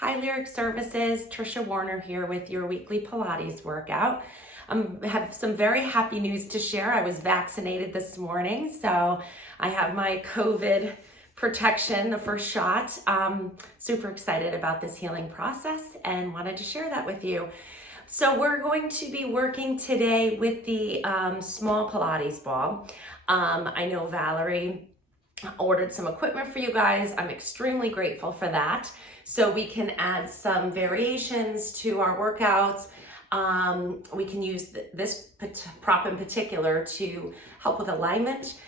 Hi Lyric Services, Trisha Warner here with your weekly Pilates workout. I have some very happy news to share. I was vaccinated this morning, so I have my COVID protection, the first shot. Super excited about this healing process and wanted to share that with you. So we're going to be working today with the small Pilates ball. I know Valerie ordered some equipment for you guys. I'm extremely grateful for that. So we can add some variations to our workouts. We can use this prop in particular to help with alignment.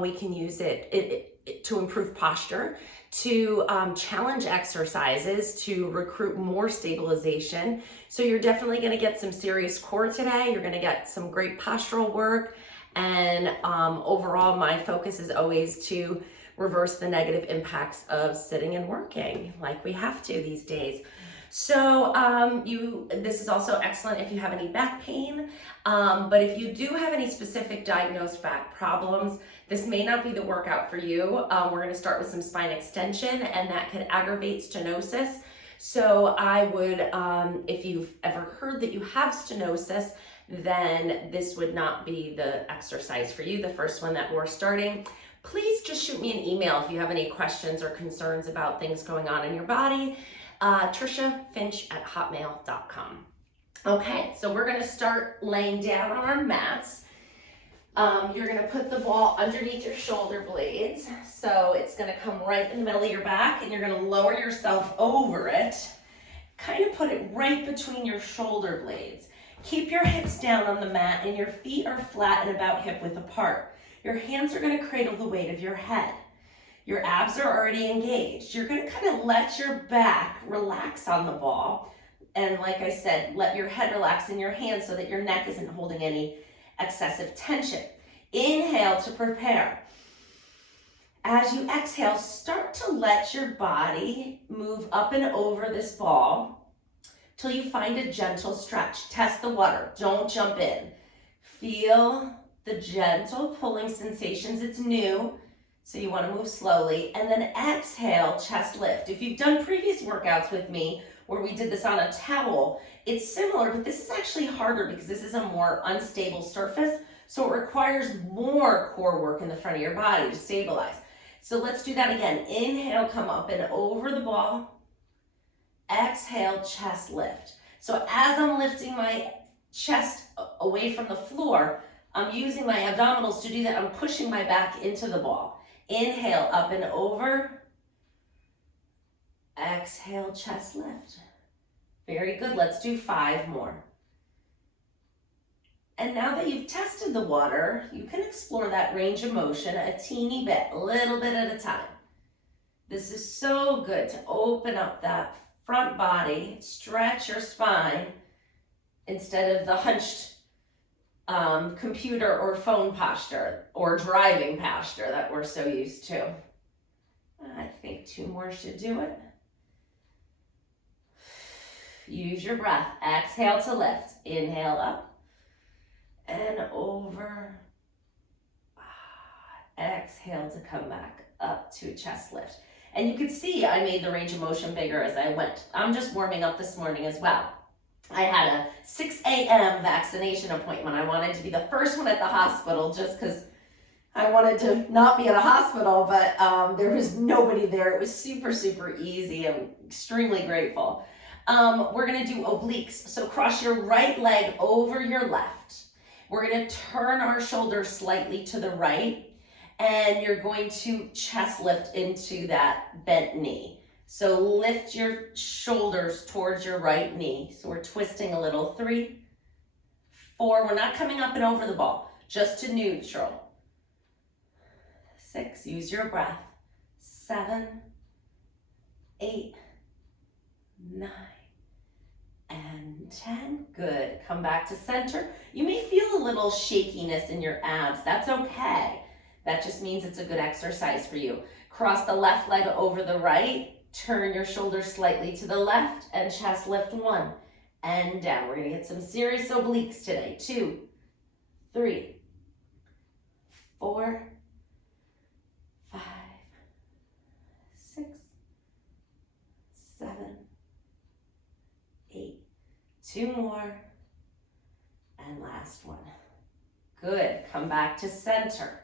We can use it to improve posture, to challenge exercises, to recruit more stabilization. So you're definitely going to get some serious core today. You're going to get some great postural work. And overall, my focus is always to reverse the negative impacts of sitting and working like we have to these days. So this is also excellent if you have any back pain, but if you do have any specific diagnosed back problems, this may not be the workout for you. We're going to start with some spine extension, and that can aggravate stenosis. So I would, if you've ever heard that you have stenosis, then this would not be the exercise for you, the first one that we're starting. Please just shoot me an email if you have any questions or concerns about things going on in your body. TrishaFinch@hotmail.com. Okay, so we're gonna start laying down on our mats. You're gonna put the ball underneath your shoulder blades. So it's gonna come right in the middle of your back, and you're gonna lower yourself over it. Kind of put it right between your shoulder blades. Keep your hips down on the mat and your feet are flat and about hip width apart. Your hands are going to cradle the weight of your head. Your abs are already engaged. You're going to kind of let your back relax on the ball. And like I said, let your head relax in your hands so that your neck isn't holding any excessive tension. Inhale to prepare. As you exhale, start to let your body move up and over this ball till you find a gentle stretch. Test the water, don't jump in. Feel the gentle pulling sensations. It's new, so you want to move slowly. And then exhale, chest lift. If you've done previous workouts with me where we did this on a towel, it's similar, but this is actually harder because this is a more unstable surface, so it requires more core work in the front of your body to stabilize. So let's do that again. Inhale, come up and over the ball. Exhale, chest lift. So as I'm lifting my chest away from the floor, I'm using my abdominals to do that. I'm pushing my back into the ball. Inhale, up and over. Exhale, chest lift. Very good. Let's do 5 more. And now that you've tested the water, you can explore that range of motion a teeny bit, a little bit at a time. This is so good to open up that front body, stretch your spine instead of the hunched computer or phone posture or driving posture that we're so used to. I think 2 more should do it. Use your breath. Exhale to lift. Inhale up and over. Exhale to come back up to a chest lift. And you can see I made the range of motion bigger as I went. I'm just warming up this morning as well. I had a 6 a.m. vaccination appointment. I wanted to be the first one at the hospital just because I wanted to not be at a hospital, but there was nobody there. It was super, super easy. I'm extremely grateful. We're gonna do obliques. So cross your right leg over your left. We're gonna turn our shoulders slightly to the right, and you're going to chest lift into that bent knee. So lift your shoulders towards your right knee. So we're twisting a little. 3, 4, we're not coming up and over the ball, just to neutral. 6, use your breath. 7, 8, 9, and 10. Good. Come back to center. You may feel a little shakiness in your abs. That's okay. That just means it's a good exercise for you. Cross the left leg over the right. Turn your shoulders slightly to the left and chest lift 1 and down. We're going to get some serious obliques today. 2, 3, 4, 5, 6, 7, 2 more. And last one. Good. Come back to center.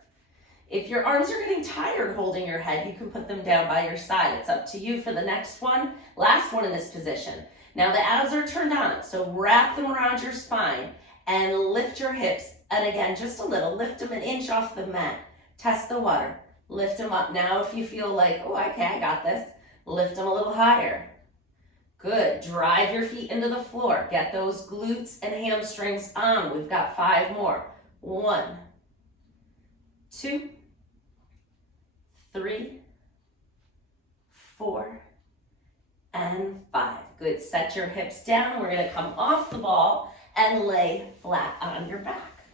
If your arms are getting tired holding your head, you can put them down by your side. It's up to you for the next one. Last one in this position. Now the abs are turned on, so wrap them around your spine and lift your hips. And again, just a little, lift them an inch off the mat. Test the water. Lift them up. Now if you feel like, oh, okay, I got this, lift them a little higher. Good. Drive your feet into the floor. Get those glutes and hamstrings on. We've got 5 more. 1, 2, 3, 4, and 5. Good. Set your hips down. We're going to come off the ball and lay flat on your back.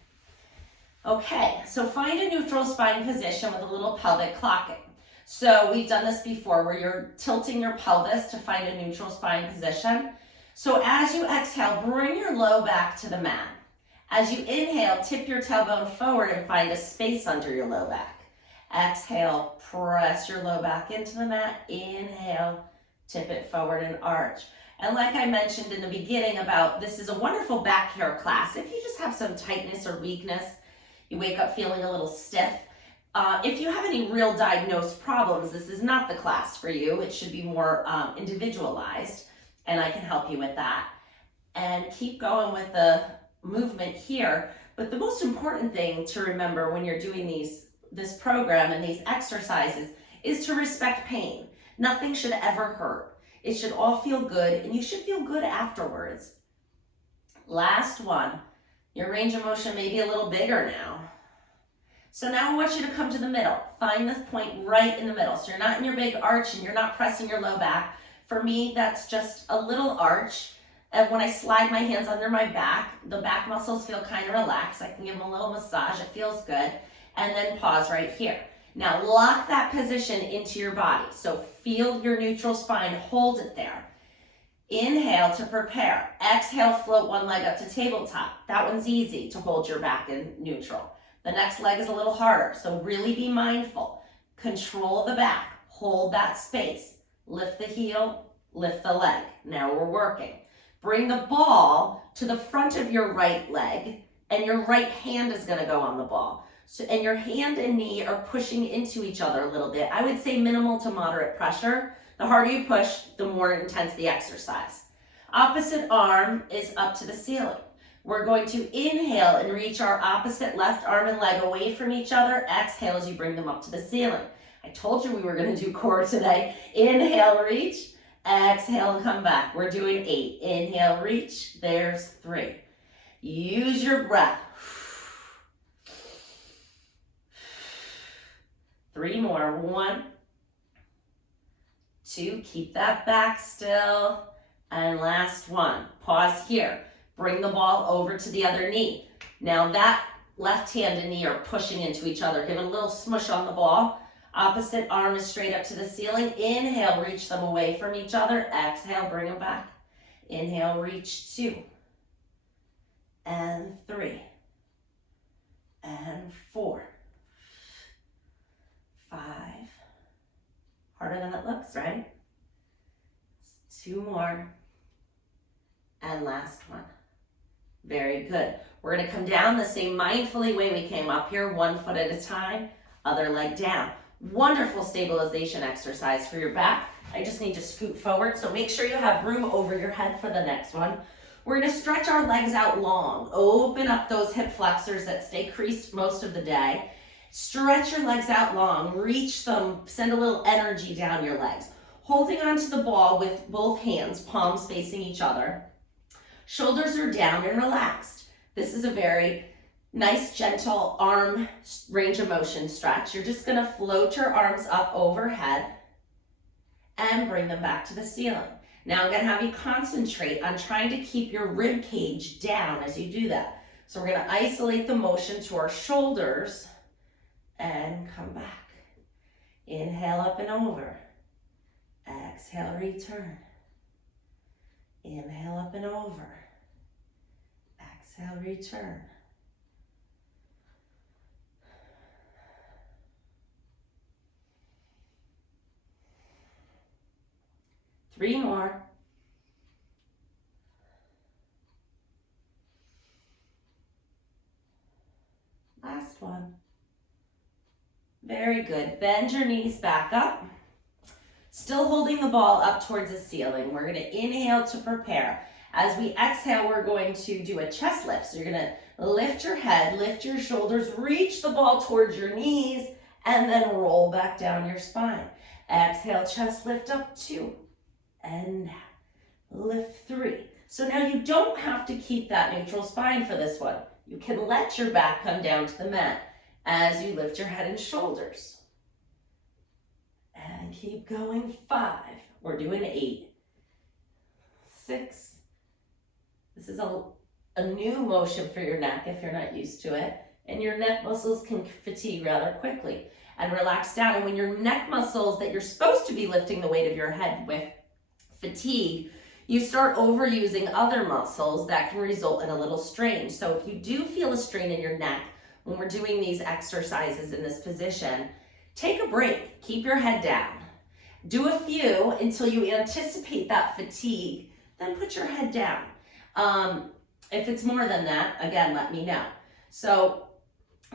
Okay, so find a neutral spine position with a little pelvic clocking. So we've done this before where you're tilting your pelvis to find a neutral spine position. So as you exhale, bring your low back to the mat. As you inhale, tip your tailbone forward and find a space under your low back. Exhale, press your low back into the mat. Inhale, tip it forward and arch. And like I mentioned in the beginning about this is a wonderful back care class. If you just have some tightness or weakness, you wake up feeling a little stiff. If you have any real diagnosed problems, this is not the class for you. It should be more individualized, and I can help you with that. And keep going with the movement here. But the most important thing to remember when you're doing this program and these exercises is to respect pain. Nothing should ever hurt. It should all feel good, and you should feel good afterwards. Last one. Your range of motion may be a little bigger now. So now I want you to come to the middle. Find this point right in the middle. So you're not in your big arch and you're not pressing your low back. For me, that's just a little arch. And when I slide my hands under my back, the back muscles feel kind of relaxed. I can give them a little massage. It feels good. And then pause right here. Now lock that position into your body. So feel your neutral spine. Hold it there. Inhale to prepare. Exhale, float one leg up to tabletop. That one's easy to hold your back in neutral. The next leg is a little harder, so really be mindful. Control the back. Hold that space. Lift the heel, lift the leg. Now we're working. Bring the ball to the front of your right leg, and your right hand is going to go on the ball. So, and your hand and knee are pushing into each other a little bit. I would say minimal to moderate pressure. The harder you push, the more intense the exercise. Opposite arm is up to the ceiling. We're going to inhale and reach our opposite left arm and leg away from each other. Exhale as you bring them up to the ceiling. I told you we were going to do core today. Inhale, reach. Exhale, come back. We're doing 8. Inhale, reach. There's 3. Use your breath. 3 more. 1, 2. Keep that back still. And last one. Pause here. Bring the ball over to the other knee. Now that left hand and knee are pushing into each other. Give it a little smush on the ball. Opposite arm is straight up to the ceiling. Inhale, reach them away from each other. Exhale, bring them back. Inhale, reach 2. And 3. And 4. 5. Harder than it looks, right? 2 more. And last one. Very good. We're going to come down the same mindfully way we came up here, 1 foot at a time, other leg down. Wonderful stabilization exercise for your back. I just need to scoot forward, so make sure you have room over your head for the next one. We're going to stretch our legs out long. Open up those hip flexors that stay creased most of the day. Stretch your legs out long. Reach them. Send a little energy down your legs. Holding onto the ball with both hands, palms facing each other. Shoulders are down and relaxed. This is a very nice, gentle arm range of motion stretch. You're just gonna float your arms up overhead and bring them back to the ceiling. Now I'm gonna have you concentrate on trying to keep your rib cage down as you do that. So we're gonna isolate the motion to our shoulders and come back. Inhale up and over. Exhale, return. Inhale up and over. Exhale, return. Three more. one. Very good. Bend your knees back up. Still holding the ball up towards the ceiling. We're going to inhale to prepare. As we exhale, we're going to do a chest lift. So you're going to lift your head, lift your shoulders, reach the ball towards your knees, and then roll back down your spine. Exhale, chest lift up 2, and lift 3. So now you don't have to keep that neutral spine for this one. You can let your back come down to the mat as you lift your head and shoulders. And keep going. 5. We're doing 8. 6. This is a new motion for your neck if you're not used to it. And your neck muscles can fatigue rather quickly. And relax down. And when your neck muscles that you're supposed to be lifting the weight of your head with fatigue, you start overusing other muscles that can result in a little strain. So if you do feel a strain in your neck when we're doing these exercises in this position, take a break. Keep your head down. Do a few until you anticipate that fatigue, then put your head down. If it's more than that, again, let me know. So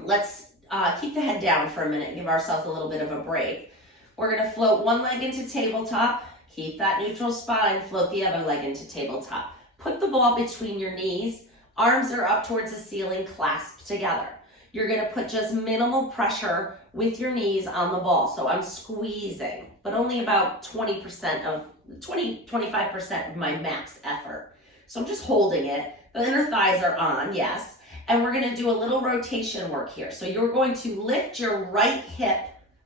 let's keep the head down for a minute, give ourselves a little bit of a break. We're gonna float one leg into tabletop, keep that neutral spine, float the other leg into tabletop. Put the ball between your knees, arms are up towards the ceiling, clasped together. You're gonna put just minimal pressure with your knees on the ball. So I'm squeezing, but only about 25% of my max effort. So I'm just holding it. The inner thighs are on, yes. And we're gonna do a little rotation work here. So you're going to lift your right hip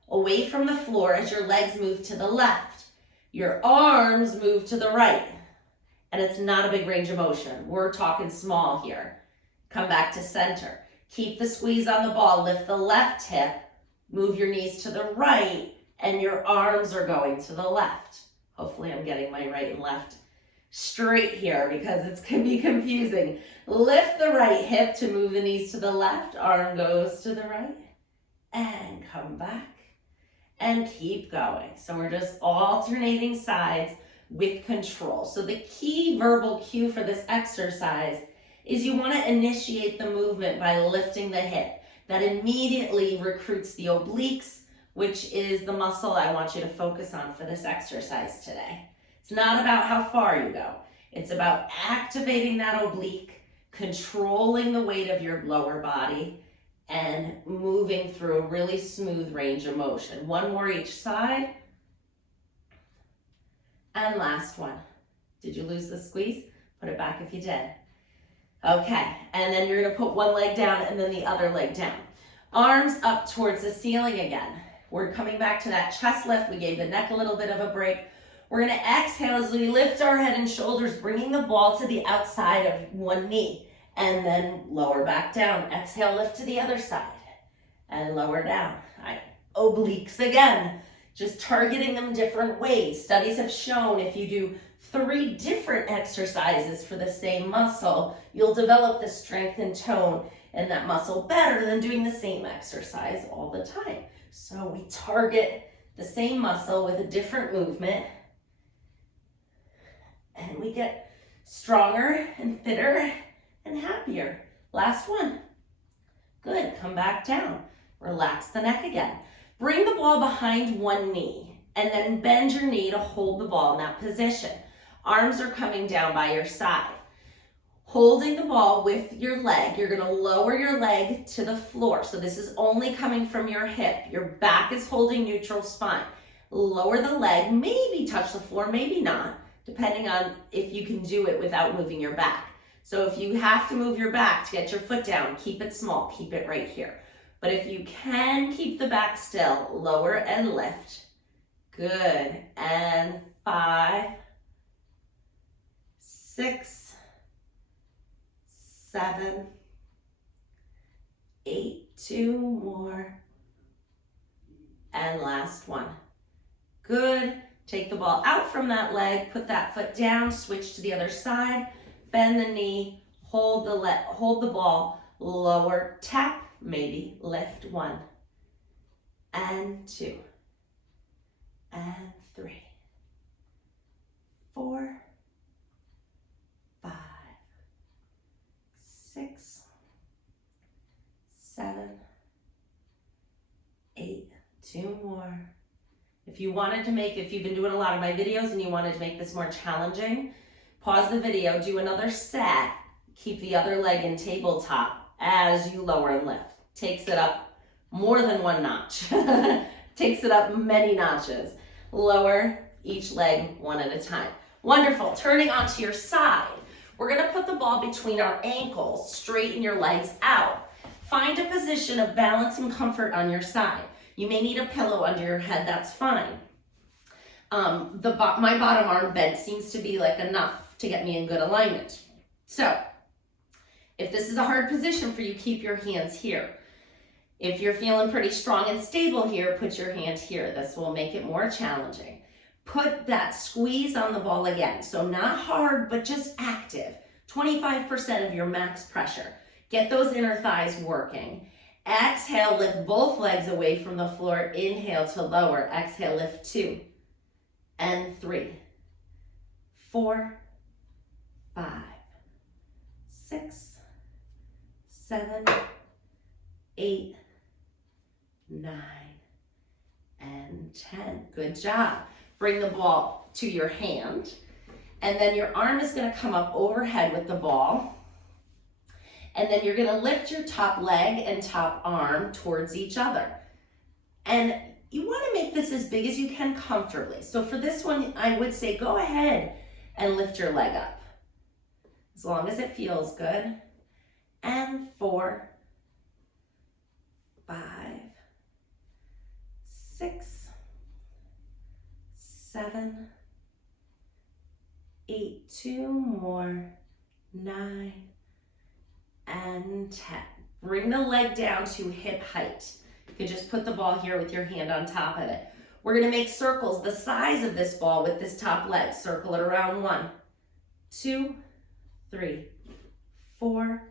away from the floor as your legs move to the left. Your arms move to the right. And it's not a big range of motion. We're talking small here. Come back to center. Keep the squeeze on the ball. Lift the left hip. Move your knees to the right. And your arms are going to the left. Hopefully I'm getting my right and left straight here because it can be confusing. Lift the right hip to move the knees to the left. Arm goes to the right. And come back. And keep going. So we're just alternating sides with control. So the key verbal cue for this exercise is you want to initiate the movement by lifting the hip. That immediately recruits the obliques, which is the muscle I want you to focus on for this exercise today. It's not about how far you go. It's about activating that oblique, controlling the weight of your lower body, and moving through a really smooth range of motion. One more each side. And last one. Did you lose the squeeze? Put it back if you did. Okay, and then you're gonna put one leg down and then the other leg down. Arms up towards the ceiling again. We're coming back to that chest lift. We gave the neck a little bit of a break. We're gonna exhale as we lift our head and shoulders, bringing the ball to the outside of one knee. And then lower back down. Exhale, lift to the other side. And lower down. Obliques again. Just targeting them different ways. Studies have shown if you do 3 different exercises for the same muscle, you'll develop the strength and tone in that muscle better than doing the same exercise all the time. So we target the same muscle with a different movement, and we get stronger and fitter and happier. Last one. Good, come back down. Relax the neck again. Bring the ball behind one knee and then bend your knee to hold the ball in that position. Arms are coming down by your side. Holding the ball with your leg, you're gonna lower your leg to the floor. So this is only coming from your hip. Your back is holding neutral spine. Lower the leg, maybe touch the floor, maybe not, depending on if you can do it without moving your back. So if you have to move your back to get your foot down, keep it small, keep it right here. But if you can keep the back still, lower and lift. Good, and 5, 6, 7, 8, 2 more, and last one. Good, take the ball out from that leg, put that foot down, switch to the other side, bend the knee, hold the ball, lower, tap, maybe lift 1, and 2, and 3, 4, 5, 6, 7, 2 more. If you've been doing a lot of my videos and you wanted to make this more challenging, pause the video, do another set, keep the other leg in tabletop as you lower and lift. Takes it up more than 1 notch. Takes it up many notches. Lower each leg 1 at a time. Wonderful. Turning onto your side. We're going to put the ball between our ankles, straighten your legs out. Find a position of balance and comfort on your side. You may need a pillow under your head, that's fine. My bottom arm bend seems to be like enough to get me in good alignment. So, if this is a hard position for you, keep your hands here. If you're feeling pretty strong and stable here, put your hand here. This will make it more challenging. Put that squeeze on the ball again. So not hard, but just active. 25% of your max pressure. Get those inner thighs working. Exhale, lift both legs away from the floor. Inhale to lower. Exhale, lift 2 and 3, 4, 5, 6, 7, 8, 9, and 10. Good job. Bring the ball to your hand, and then your arm is going to come up overhead with the ball. And then you're gonna lift your top leg and top arm towards each other. And you wanna make this as big as you can comfortably. So for this one, I would say go ahead and lift your leg up, as long as it feels good. And 4, 5, 6, 7, 8, 2 more, 9, and 10. Bring the leg down to hip height. You can just put the ball here with your hand on top of it. We're gonna make circles the size of this ball with this top leg. Circle it around 1, 2, 3, 4,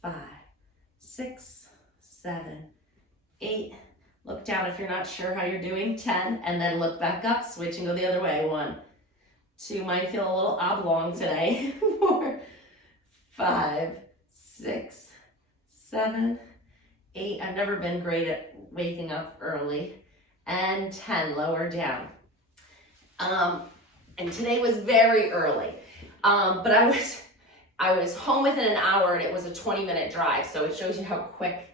5, 6, 7, 8. Look down if you're not sure how you're doing. 10, and then look back up, switch and go the other way. 1, 2, mine feel a little oblong today. 4, 5, 6, 7, 8. I've never been great at waking up early. And 10, lower down. And today was very early. But I was home within an hour and it was a 20-minute drive. So it shows you how quick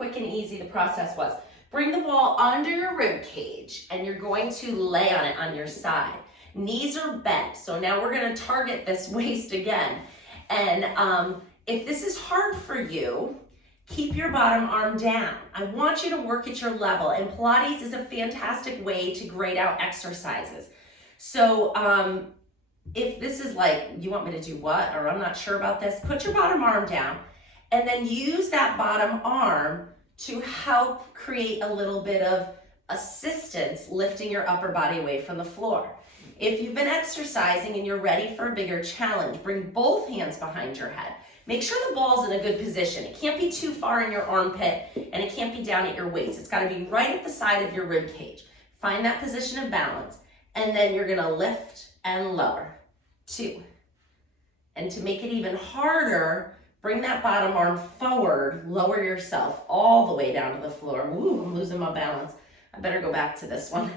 and easy the process was. Bring the ball under your rib cage and you're going to lay on it on your side. Knees are bent. So now we're going to target this waist again. And if this is hard for you, keep your bottom arm down. I want you to work at your level, and Pilates is a fantastic way to grade out exercises. So if this is like, you want me to do what, or I'm not sure about this, put your bottom arm down and then use that bottom arm to help create a little bit of assistance lifting your upper body away from the floor. If you've been exercising and you're ready for a bigger challenge, bring both hands behind your head. Make sure the ball's in a good position. It can't be too far in your armpit and it can't be down at your waist. It's gotta be right at the side of your rib cage. Find that position of balance, and then you're gonna lift and lower. 2. And to make it even harder, bring that bottom arm forward, lower yourself all the way down to the floor. Woo, I'm losing my balance. I better go back to this one.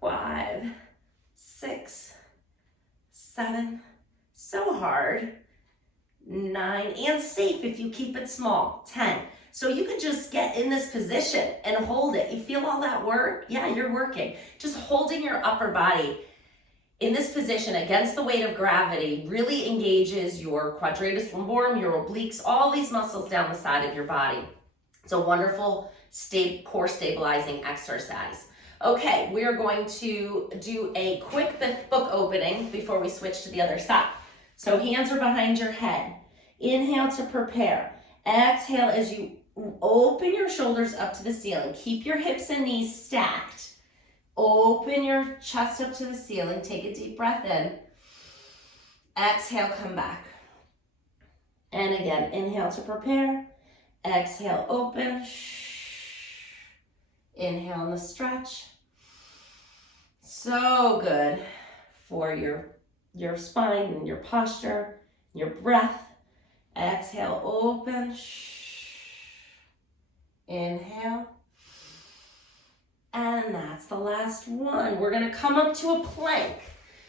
5, 6, 7, so hard. 9, and safe if you keep it small. 10. So you could just get in this position and hold it. You feel all that work? Yeah, you're working. Just holding your upper body in this position against the weight of gravity really engages your quadratus lumborum, your obliques, all these muscles down the side of your body. It's a wonderful core stabilizing exercise. Okay, we are going to do a quick book opening before we switch to the other side. So hands are behind your head. Inhale to prepare. Exhale as you open your shoulders up to the ceiling. Keep your hips and knees stacked. Open your chest up to the ceiling. Take a deep breath in. Exhale, come back. And again, inhale to prepare. Exhale, open. Inhale in the stretch. So good for your spine and your posture, your breath. Exhale, open. Inhale. And that's the last one. We're gonna come up to a plank.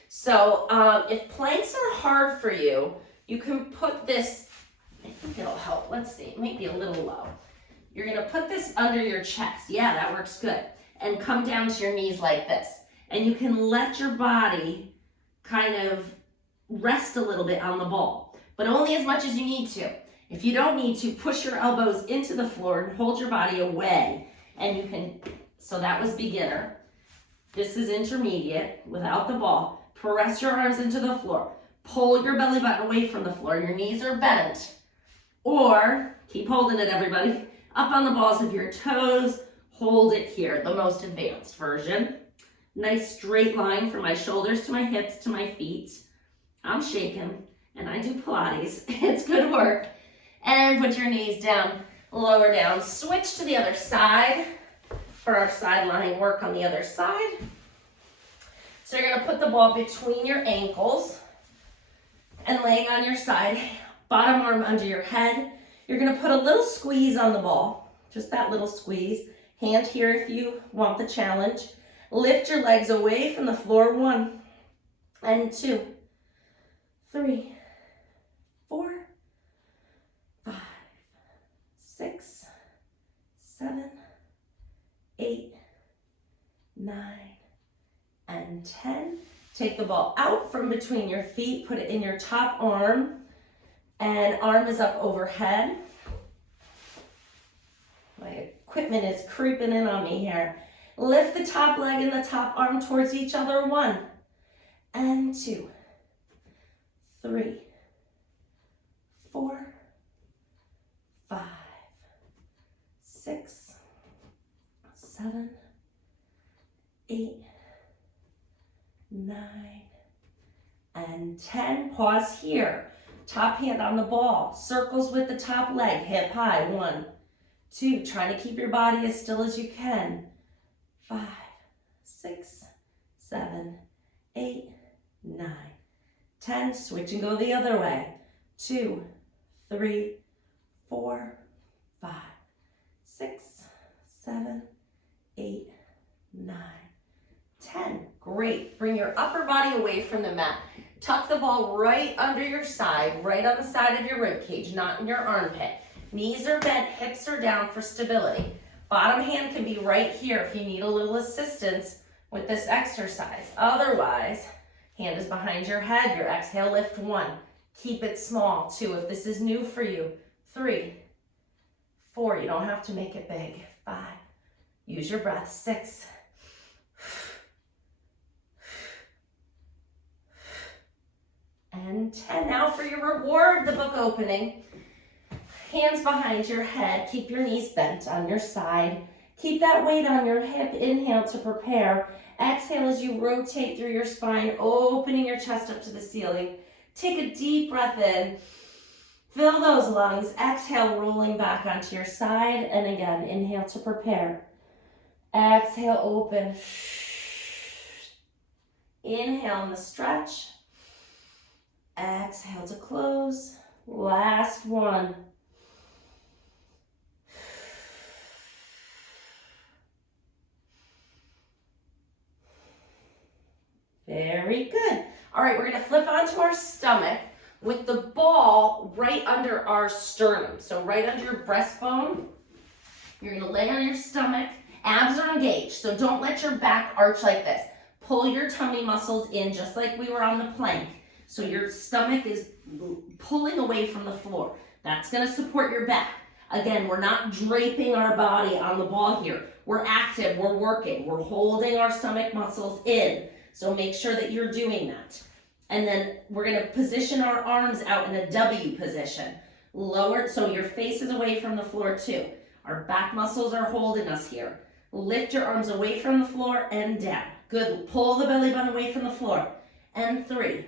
So if planks are hard for you, you can put this, I think it'll help. Let's see, it might be a little low. You're gonna put this under your chest. Yeah, that works good. And come down to your knees like this. And you can let your body kind of rest a little bit on the ball, but only as much as you need to. If you don't need to, push your elbows into the floor and hold your body away. And you can, so that was beginner. This is intermediate without the ball. Press your arms into the floor. Pull your belly button away from the floor. Your knees are bent. Or, keep holding it everybody, up on the balls of your toes. Hold it here, the most advanced version. Nice straight line from my shoulders to my hips to my feet. I'm shaking and I do Pilates. It's good work. And put your knees down, lower down. Switch to the other side for our side lying work on the other side. So you're gonna put the ball between your ankles and laying on your side, bottom arm under your head. You're gonna put a little squeeze on the ball, just that little squeeze. Hand here if you want the challenge. Lift your legs away from the floor. 1 and 2, 3, 4, 5, 6, 7, 8, 9, and 10. Take the ball out from between your feet, put it in your top arm, and arm is up overhead. My equipment is creeping in on me here. Lift the top leg and the top arm towards each other. 1 and 2, 3, 4, 5, 6, 7, 8, 9, and 10. Pause here. Top hand on the ball. Circles with the top leg, hip high. 1, 2. Trying to keep your body as still as you can. 5, 6, 7, 8, 9, 10. Switch and go the other way. 2, 3, 4, 5, 6, 7, 8, 9, 10. Great. Bring your upper body away from the mat. Tuck the ball right under your side, right on the side of your rib cage, not in your armpit. Knees are bent, hips are down for stability. Bottom hand can be right here if you need a little assistance with this exercise. Otherwise, hand is behind your head. Your exhale, lift 1. Keep it small. 2, if this is new for you. 3, 4, you don't have to make it big. 5, use your breath. 6, and 10. Now for your reward, the book opening. Hands behind your head. Keep your knees bent on your side. Keep that weight on your hip. Inhale to prepare. Exhale as you rotate through your spine, opening your chest up to the ceiling. Take a deep breath in. Fill those lungs. Exhale, rolling back onto your side. And again, inhale to prepare. Exhale, open. Inhale in the stretch. Exhale to close. Last one. Very good. All right, we're going to flip onto our stomach with the ball right under our sternum. So right under your breastbone. You're going to lay on your stomach. Abs are engaged, so don't let your back arch like this. Pull your tummy muscles in just like we were on the plank. So your stomach is pulling away from the floor. That's going to support your back. Again, we're not draping our body on the ball here. We're active, we're working, we're holding our stomach muscles in. So make sure that you're doing that. And then we're going to position our arms out in a W position. Lower, so your face is away from the floor too. Our back muscles are holding us here. Lift your arms away from the floor and down. Good. Pull the belly button away from the floor. And 3,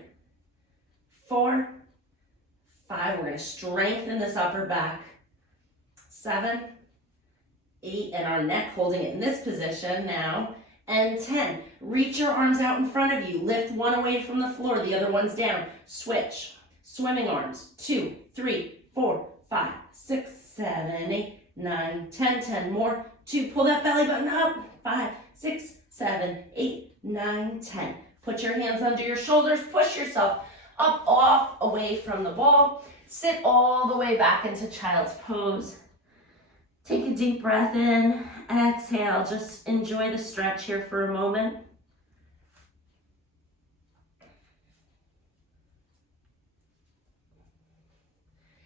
4, 5. We're going to strengthen this upper back. 7, 8, and our neck holding it in this position now. And 10. Reach your arms out in front of you. Lift one away from the floor, the other one's down. Switch. Swimming arms. 2, 3, 4, 5, 6, 7, 8, 9, 10. 10 more. 2. Pull that belly button up. 5, 6, 7, 8, 9, 10. Put your hands under your shoulders, push yourself up, off, away from the ball. Sit all the way back into child's pose. Take a deep breath in, exhale, just enjoy the stretch here for a moment.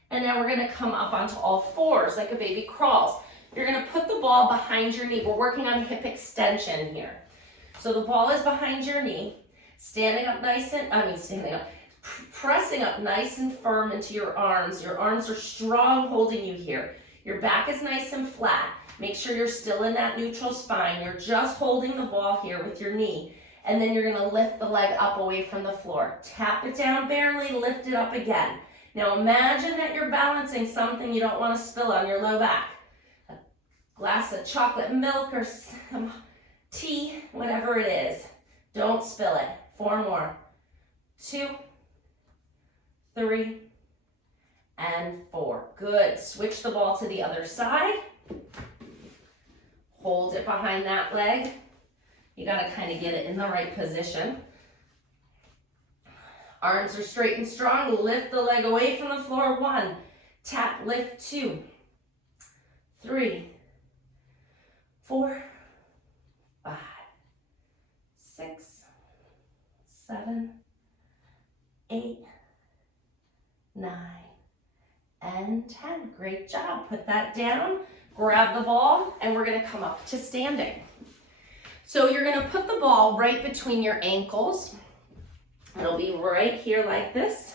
And now we're gonna come up onto all fours like a baby crawls. You're gonna put the ball behind your knee. We're working on hip extension here. So the ball is behind your knee, pressing up nice and firm into your arms. Your arms are strong holding you here. Your back is nice and flat. Make sure you're still in that neutral spine. You're just holding the ball here with your knee. And then you're gonna lift the leg up away from the floor. Tap it down barely, lift it up again. Now imagine that you're balancing something you don't want to spill on your low back. A glass of chocolate milk or some tea, whatever it is. Don't spill it. 4 more. 2, 3, and 4. Good. Switch the ball to the other side. Hold it behind that leg. You got to kind of get it in the right position. Arms are straight and strong. Lift the leg away from the floor. 1. Tap, lift. 2, 3, 4, 5, 6, 7, 8, 9, and 10. Great job. Put that down. Grab the ball, and we're going to come up to standing. So you're going to put the ball right between your ankles. It'll be right here like this.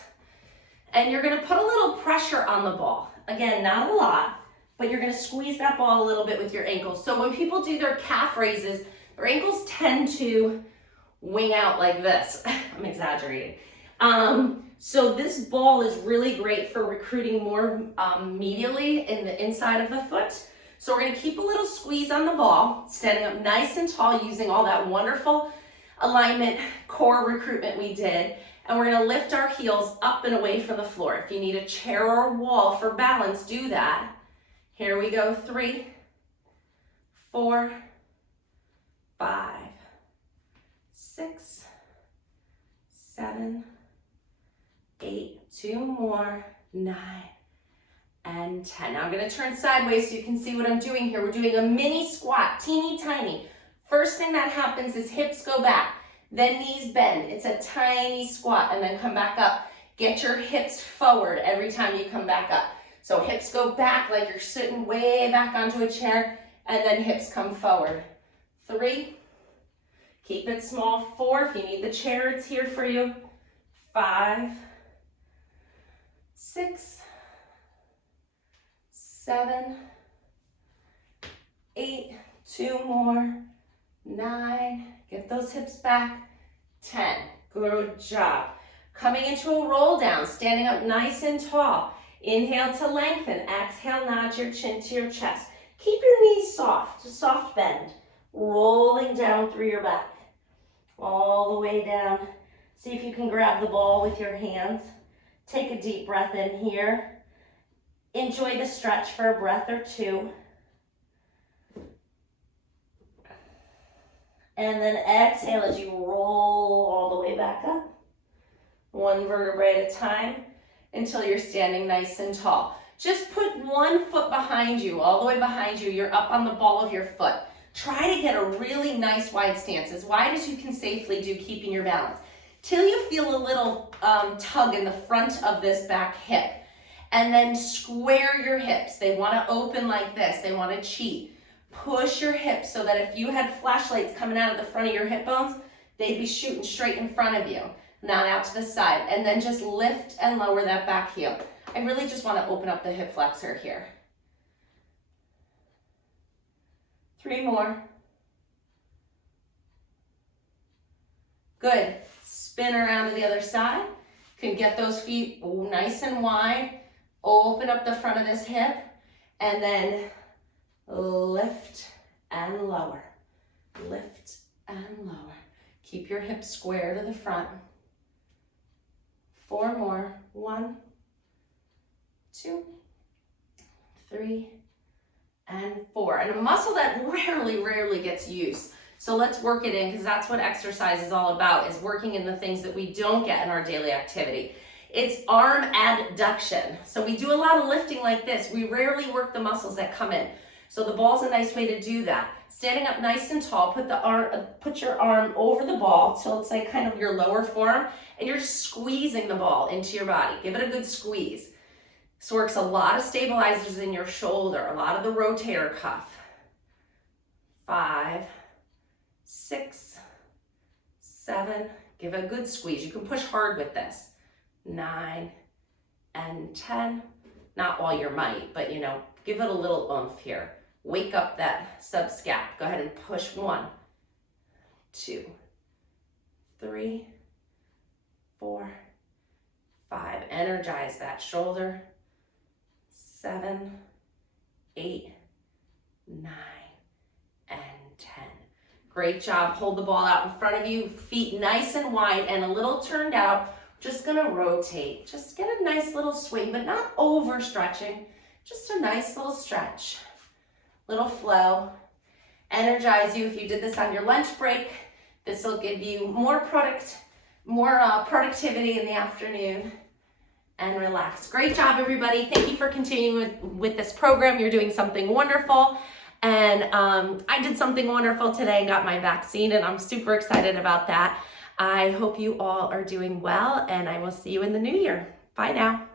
And you're gonna put a little pressure on the ball. Again, not a lot, but you're gonna squeeze that ball a little bit with your ankles. So when people do their calf raises, their ankles tend to wing out like this. I'm exaggerating. So this ball is really great for recruiting more medially in the inside of the foot. So we're gonna keep a little squeeze on the ball, standing up nice and tall using all that wonderful alignment core recruitment we did, and we're gonna lift our heels up and away from the floor. If you need a chair or a wall for balance, do that. Here we go. 3, 4, 5, 6, 7, 8, 2 more, 9, and 10. Now I'm gonna turn sideways so you can see what I'm doing here. We're doing a mini squat, teeny tiny. First thing that happens is hips go back, then knees bend. It's a tiny squat, and then come back up. Get your hips forward every time you come back up. So hips go back like you're sitting way back onto a chair, and then hips come forward. 3, keep it small. 4, if you need the chair, it's here for you. 5, 6, 7, 8, 2 more, 9, get those hips back, 10, good job. Coming into a roll down, standing up nice and tall. Inhale to lengthen, exhale, nod your chin to your chest. Keep your knees soft, a soft bend, rolling down through your back, all the way down. See if you can grab the ball with your hands. Take a deep breath in here. Enjoy the stretch for a breath or 2. And then exhale as you roll all the way back up. 1 vertebrae at a time until you're standing nice and tall. Just put 1 foot behind you, all the way behind you. You're up on the ball of your foot. Try to get a really nice wide stance, as wide as you can safely do, keeping your balance, till you feel a little tug in the front of this back hip. And then square your hips. They want to open like this. They want to cheat. Push your hips so that if you had flashlights coming out of the front of your hip bones, they'd be shooting straight in front of you, not out to the side. And then just lift and lower that back heel. I really just want to open up the hip flexor here. 3 more. Good. Spin around to the other side. You can get those feet nice and wide. Open up the front of this hip. And then lift and lower. Lift and lower. Keep your hips square to the front. 4 more. 1, 2, 3, and 4. And a muscle that rarely gets used. So let's work it in, because that's what exercise is all about, is working in the things that we don't get in our daily activity. It's arm adduction. So we do a lot of lifting like this. We rarely work the muscles that come in. So the ball's a nice way to do that. Standing up nice and tall, put your arm over the ball till it's like kind of your lower forearm, and you're just squeezing the ball into your body. Give it a good squeeze. This works a lot of stabilizers in your shoulder, a lot of the rotator cuff. 5, 6, 7, give it a good squeeze. You can push hard with this. 9 and 10, not all your might, but give it a little oomph here. Wake up that subscap. Go ahead and push. 1, 2, 3, 4, 5. Energize that shoulder. 7, 8, 9, and 10. Great job. Hold the ball out in front of you, feet nice and wide and a little turned out. Just gonna rotate. Just get a nice little swing, but not overstretching. Just a nice little stretch. Little flow. Energize you. If you did this on your lunch break, this will give you more productivity in the afternoon. And relax. Great job, everybody. Thank you for continuing with this program. You're doing something wonderful. And I did something wonderful today and got my vaccine, and I'm super excited about that. I hope you all are doing well, and I will see you in the new year. Bye now.